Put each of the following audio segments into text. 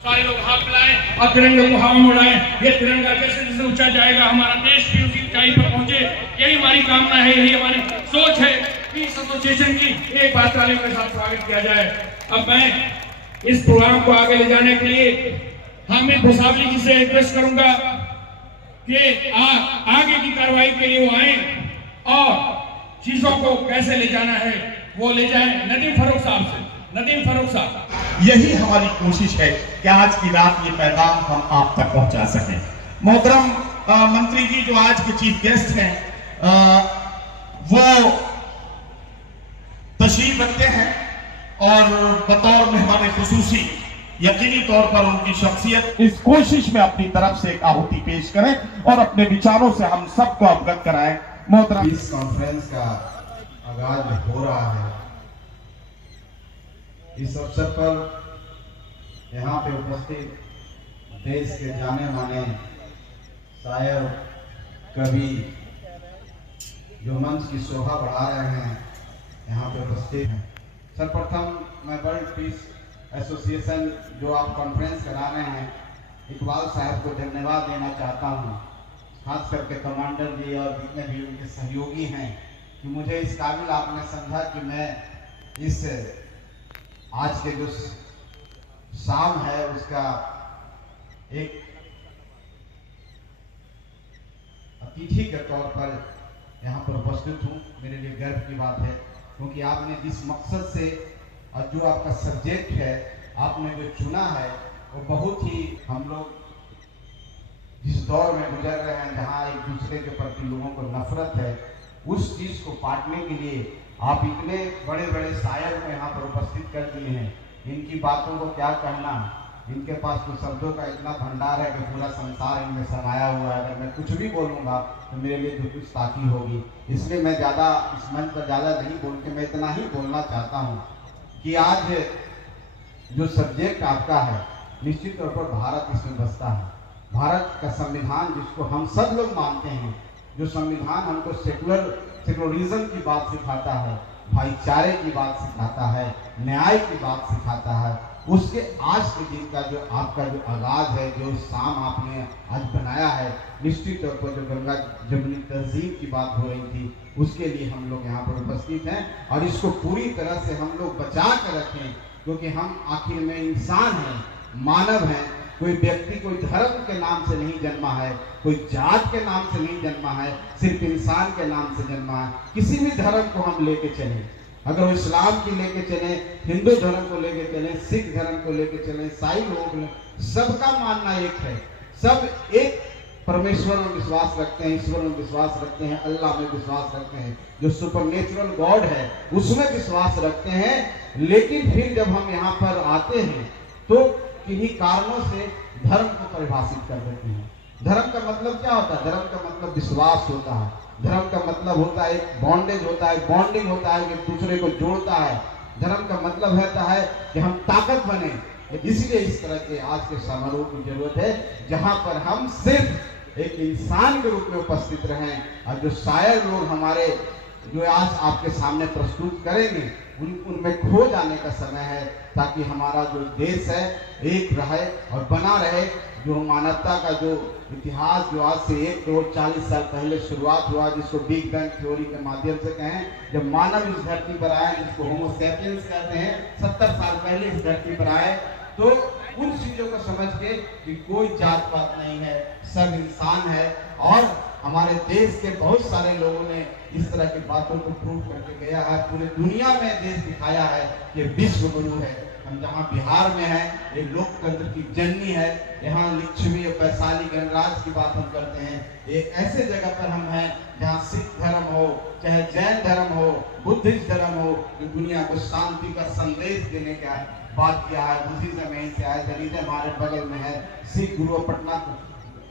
सारे लोग हाथ मिलाएं और तिरंगे को हवा में उड़ाएं। ये तिरंगा जैसे जैसे ऊंचा जाएगा हमारा देश भी उसी ऊंचाई पर पहुंचे, यही हमारी कामना है, यही हमारी सोच है। पीस एसोसिएशन की एक बात तालियों के साथ स्वागत किया जाए। अब मैं इस प्रोग्राम को आगे ले जाने के लिए हामिद भुसावली जी से रिक्वेस्ट करूंगा कि आगे की कार्रवाई के लिए वो आए और चीजों को कैसे ले जाना है वो ले जाए। नदीम फारूक साहब से। नदीम फारूक साहब, यही हमारी कोशिश है कि आज की रात ये पैगाम हम आप तक पहुंचा सकें। मोहतरम मंत्री जी जो आज के चीफ गेस्ट हैं वो तशरीफ रखते हैं और बतौर मेहमान खुसूसी यकीनी तौर पर उनकी शख्सियत इस कोशिश में अपनी तरफ से एक आहुति पेश करें और अपने विचारों से हम सबको अवगत कराएं। मोहतरम, इस कॉन्फ्रेंस का आगाज हो रहा है। इस अवसर पर यहाँ पे उपस्थित देश के जाने माने शायर, कवि जो मंच की शोभा बढ़ा रहे हैं यहाँ पे उपस्थित हैं। सर्वप्रथम मैं वर्ल्ड पीस एसोसिएशन जो आप कॉन्फ्रेंस करा रहे हैं, इकबाल साहब को धन्यवाद देना चाहता हूँ, खास करके कमांडर जी और जितने भी उनके सहयोगी हैं कि मुझे इस काबिल आपने समझा कि मैं इस आज के जो शाम है उसका एक अतिथि के तौर पर यहाँ पर उपस्थित हूँ। मेरे लिए गर्व की बात है क्योंकि आपने जिस मकसद से और जो आपका सब्जेक्ट है आपने जो चुना है वो बहुत ही, हम लोग जिस दौर में गुजर रहे हैं जहाँ एक दूसरे के प्रति लोगों को नफरत है, उस चीज़ को पाटने के लिए आप इतने बड़े बड़े शायर को यहाँ पर उपस्थित कर दिए हैं। इनकी बातों को क्या कहना, इनके पास तो शब्दों का इतना भंडार है कि पूरा संसार इनमें समाया हुआ है। अगर मैं कुछ भी बोलूँगा तो मेरे लिए तो कुछ ताकी होगी, इसलिए मैं ज़्यादा इस मंच पर ज़्यादा नहीं बोल के मैं इतना ही बोलना चाहता हूँ कि आज जो सब्जेक्ट आपका है निश्चित तौर पर भारत इसमें बसता है। भारत का संविधान जिसको हम सब लोग मानते हैं, जो संविधान हमको सेकुलरिज्म की बात सिखाता है, भाईचारे की बात सिखाता है, न्याय की बात सिखाता है, उसके आज के दिन का जो आपका जो आगाज है, जो शाम आपने आज बनाया है, निश्चित तौर पर जो गंगा जमुनी तहजीब की बात हो रही थी उसके लिए हम लोग यहाँ पर उपस्थित हैं और इसको पूरी तरह से हम लोग बचा कर रखें क्योंकि हम आखिर में इंसान हैं, मानव हैं। कोई व्यक्ति कोई धर्म के नाम से नहीं जन्मा है, कोई जात के नाम से नहीं जन्मा है, सिर्फ इंसान के नाम से जन्मा है। किसी भी धर्म को हम लेके चलें, अगर वो इस्लाम की लेके चलें, हिंदू धर्म को लेके चलें, सिख धर्म को लेके चलें, ईसाई लोग, सबका मानना एक है। सब एक परमेश्वर में विश्वास रखते हैं, ईश्वर में विश्वास रखते हैं, अल्लाह में विश्वास रखते हैं, जो सुपरनेचुरल गॉड है उसमें विश्वास रखते हैं। लेकिन फिर जब हम यहाँ पर आते हैं तो किन्हीं कारणों से धर्म को परिभाषित कर देते हैं। धर्म का मतलब क्या होता है? धर्म का मतलब विश्वास होता है, धर्म का मतलब होता है एक बॉन्डेज होता है, बॉन्डिंग होता है, एक दूसरे को जोड़ता है। धर्म का मतलब होता है कि हम ताकत बने। इसलिए इस तरह के आज के समारोह की जरूरत है जहां पर हम सिर्फ एक इंसान के रूप में उपस्थित रहें और जो शायर लोग हमारे जो आज आपके सामने प्रस्तुत करेंगे उनमें खो जाने का समय है, ताकि हमारा जो देश है एक रहे और बना रहे। जो मानवता का जो इतिहास जो आज से 1 करोड़ 40 साल पहले शुरुआत हुआ, जिसको बिग बैंग थ्योरी के माध्यम से कहें, जब मानव इस धरती पर आए, जिसको होमो सैपियंस कहते हैं, 70 साल पहले इस धरती पर आए, तो उन चीजों को समझ के कि कोई जात पात नहीं है, सब इंसान है। और हमारे देश के बहुत सारे लोगों ने इस तरह की बातों को प्रूव करके गया है, पूरी दुनिया में देश दिखाया है कि विश्व गुरु है। हम जहाँ बिहार में हैं, ये लोकतंत्र की जननी है, यहाँ लिच्छवी और वैशाली गणराज्य की बात हम करते हैं। एक ऐसे जगह पर हम हैं जहाँ सिख धर्म हो, चाहे जैन धर्म हो, बुद्धिस्ट धर्म हो, जो दुनिया को शांति का संदेश देने का बात किया है। बुद्धिज्म यहीं से आए, दलित हमारे बगल में है, सिख गुरु पटना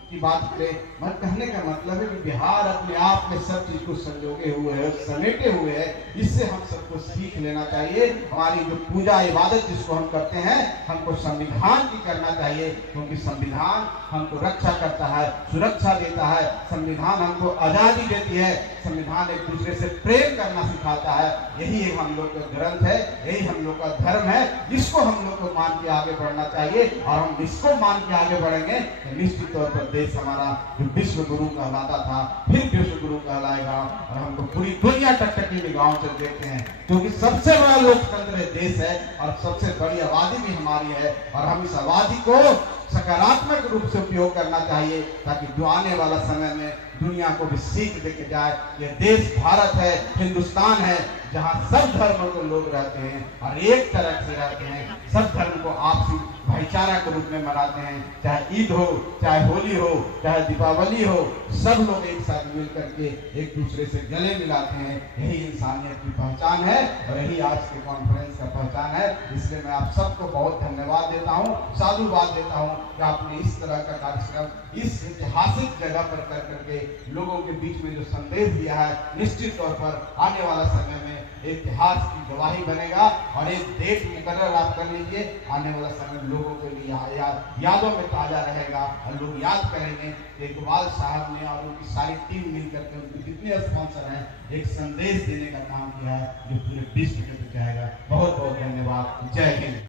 की बात करें, मैं कहने का मतलब है कि बिहार अपने आप में सब चीज को संजोगे हुए है, समेटे हुए है। इससे हम सबको सीख लेना चाहिए। हमारी जो पूजा इबादत जिसको हम करते हैं, हमको संविधान की करना चाहिए, क्योंकि संविधान हमको रक्षा करता है, सुरक्षा देता है। संविधान हमको आजादी देती है। संविधान एक दूसरे से प्रेम करना सिखाता है। यही एक हम लोग का ग्रंथ है, यही हम लोग का धर्म है। इसको हम लोग को मान के आगे बढ़ना चाहिए, और हम इसको मान के आगे बढ़ेंगे तो निश्चित तौर पर देश हमारा जो विश्व गुरु कहलाता था फिर विश्व गुरु कहलाएगा। और हमको पूरी दुनिया टकटकी निगाहों से देखते हैं, क्योंकि सबसे बड़ा लोकतंत्र देश है और सबसे बड़ी आबादी भी हमारी है। और हम इस आबादी को सकारात्मक रूप से उपयोग करना चाहिए, ताकि जो आने वाला समय में दुनिया को भी सीख देके जाए। ये देश भारत है, हिंदुस्तान है, जहाँ सब धर्मों के लोग रहते हैं और एक तरह से रहते हैं। सब धर्म को आपसी भाईचारा के रूप में मनाते हैं। चाहे ईद हो, चाहे होली हो, चाहे दीपावली हो, सब लोग एक साथ मिल करके एक दूसरे से गले मिलाते हैं। यही इंसानियत की पहचान है और यही आज के कॉन्फ्रेंस का पहचान है। इसलिए मैं आप सबको बहुत धन्यवाद देता हूँ, साधुवाद देता हूँ कि आपने इस तरह का कार्यक्रम इस ऐतिहासिक जगह पर कर करके लोगों के बीच में जो संदेश दिया है, निश्चित तौर पर आने वाला समय में इतिहास की गवाही बनेगा। और एक डेट मुकर्रर आप कर लीजिए, आने वाला समय लोगों के लिए यादों में ताजा रहेगा और लोग याद करेंगे कि इकबाल साहब ने और उनकी सारी टीम मिलकर के, उनके जितने स्पॉन्सर हैं, एक संदेश देने का काम किया है जो पूरे विश्व में जाएगा। बहुत बहुत धन्यवाद। जय हिंद।